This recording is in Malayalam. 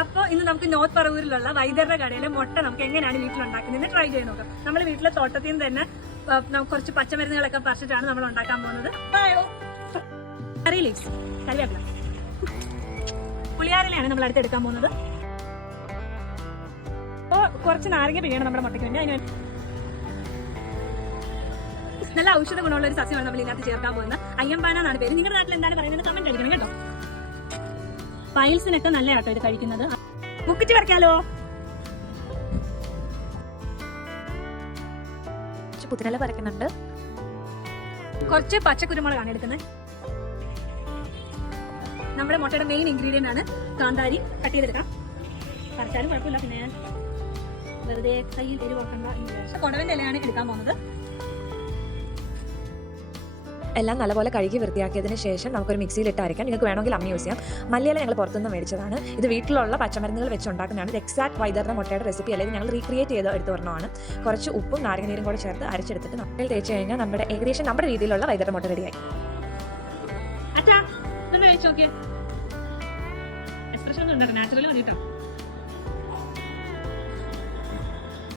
അപ്പോൾ ഇന്ന് നമുക്ക് നോർത്ത് പറവൂരിലുള്ള വൈദ്യരുടെ കടയിലെ മുട്ട നമുക്ക് എങ്ങനെയാണ് വീട്ടിലുണ്ടാക്കുന്നത് ട്രൈ ചെയ്ത് നോക്കാം. നമ്മൾ വീട്ടിലെ തോട്ടത്തിൽ നിന്ന് തന്നെ കുറച്ച് പച്ചമരുന്നുകളൊക്കെ പറിച്ചിട്ടാണ് നമ്മൾ ഉണ്ടാക്കാൻ പോകുന്നത്. കറി ലീവ്സ്, കറിവേപ്പില, പുളിയാറിലാണ് നമ്മൾ അടുത്തെടുക്കാൻ പോകുന്നത്. അപ്പോൾ കുറച്ച് നാരങ്ങ പിഴിയണം നമ്മുടെ മുട്ടയ്ക്ക് വേണ്ടി. അതിന് നല്ല ഔഷധ ഗുണമുള്ള ഒരു സസ്യമാണ് നമ്മൾ ഇതിനകത്ത് ചേർക്കാൻ പോകുന്നത്. അയ്യമ്പാന എന്നാണ് പേര്. നിങ്ങളുടെ നാട്ടിൽ എന്താണ് പറയുന്നത് കമന്റ് അടിക്കണം കേട്ടോ. പൈൽസിനൊക്കെ നല്ല ആട്ടോ ഇത് കഴിക്കുന്നത്. മുക്കിച്ച് പറിക്കാലോ. പുതിനല പറിക്കുന്നുണ്ട്. കുറച്ച് പച്ചക്കുരുമുളകാണ് എടുക്കുന്നത്. നമ്മുടെ മുട്ടയുടെ മെയിൻ ഇൻഗ്രീഡിയന്റ് ആണ് കാന്താരി. കട്ട് ചെയ്തെടുക്കാം. പറിച്ചാലും കുഴപ്പമില്ല. പിന്നെ വെറുതെ കയ്യിൽ എരിവ് കൊടുക്കേണ്ട. കൊടവന്റെ ഇലയാണ് എടുക്കാൻ പോകുന്നത്. എല്ലാം നല്ലപോലെ കഴുകി വൃത്തിയാക്കിയതിന് ശേഷം നമുക്കൊരു മിക്സിയിലിട്ട് അരയ്ക്കാം. നിങ്ങൾക്ക് വേണമെങ്കിൽ അമ്മ യൂസ് ചെയ്യാം. മല്ലിയില ഞങ്ങൾ പുറത്തുനിന്ന് മേടിച്ചതാണ്. ഇത് വീട്ടിലുള്ള പച്ചമരുന്നുകൾ വെച്ച് ഉണ്ടാക്കുന്നതാണ്. ഇത് എക്സാക്ട് വൈദ്യരുടെ മുട്ടയുടെ റെസിപ്പി അല്ലെങ്കിൽ ഞങ്ങൾ റീക്രിയേറ്റ് ചെയ്ത് എടുത്ത് പറഞ്ഞതാണ്. കുറച്ച് ഉപ്പും നാരങ്ങനീരും കൂടെ ചേർത്ത് അരച്ചെടുത്തിട്ട് നമ്മൾ തേച്ച് കഴിഞ്ഞാൽ നമ്മുടെ ഏകദേശം നമ്മുടെ രീതിയിലുള്ള വൈദ്യരുടെ മുട്ട റെഡിയായി. Expression natural മതിട്ടോ.